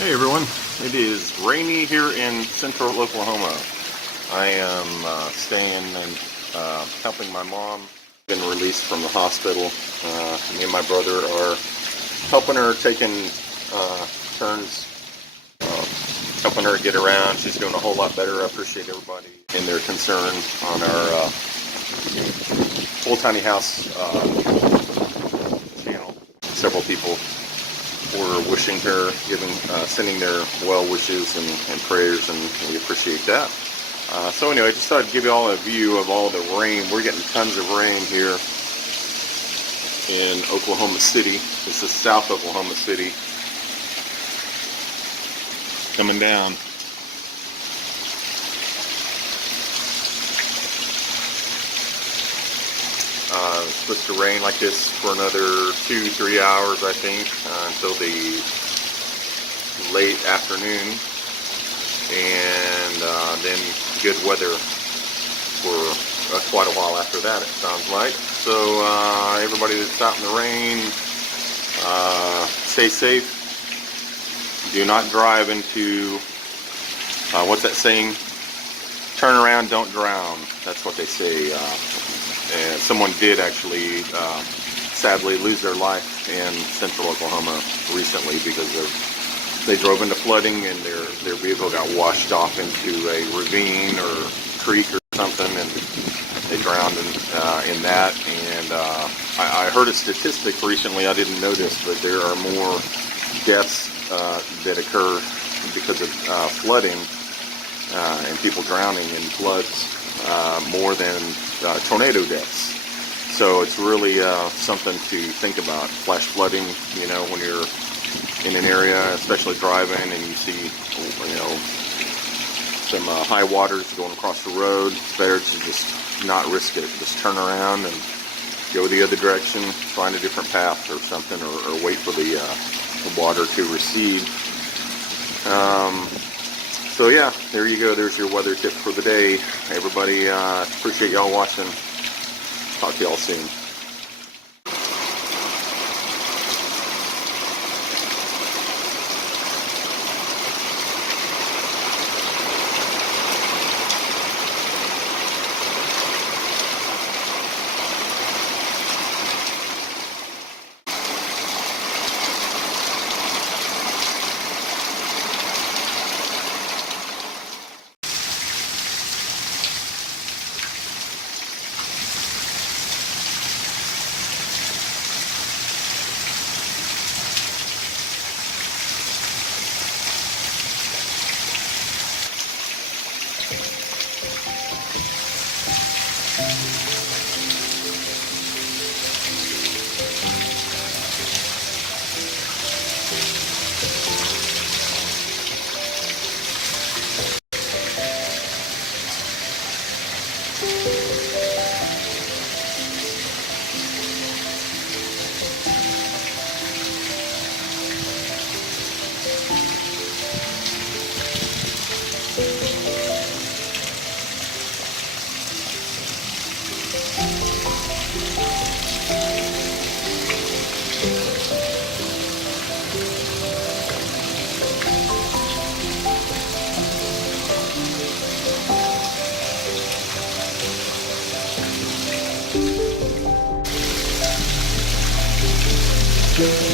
Hey everyone, it is rainy here in central Oklahoma. I am staying and helping my mom. Been released from the hospital. Me and my brother are helping her, taking turns, helping her get around. She's doing a whole lot better. I appreciate everybody and their concern on our Full Tiny House channel. Several people were wishing her, sending their well wishes and prayers, and we appreciate that. So anyway, I just thought I'd give you all a view of all the rain. We're getting tons of rain here in Oklahoma City. This is South Oklahoma City. Coming down. It's supposed to rain like this for another 2-3 hours, I think, until the late afternoon, and then good weather for quite a while after that, it sounds like. So everybody that's out in the rain, stay safe. Do not drive into, what's that saying? Turn around, don't drown. That's what they say. And someone did actually sadly lose their life in central Oklahoma recently because they drove into flooding and their vehicle got washed off into a ravine or creek or something, and they drowned in that. And I heard a statistic recently, I didn't know this, but there are more deaths that occur because of flooding and people drowning in floods more than tornado deaths. So it's really something to think about. Flash flooding, you know, when you're in an area, especially driving, and you see, you know, some high waters going across the road, it's better to just not risk it. Just turn around and go the other direction, find a different path or something, or wait for the water to recede. So yeah, there you go. There's your weather tip for the day. Everybody, appreciate y'all watching. Talk to y'all soon. Yeah.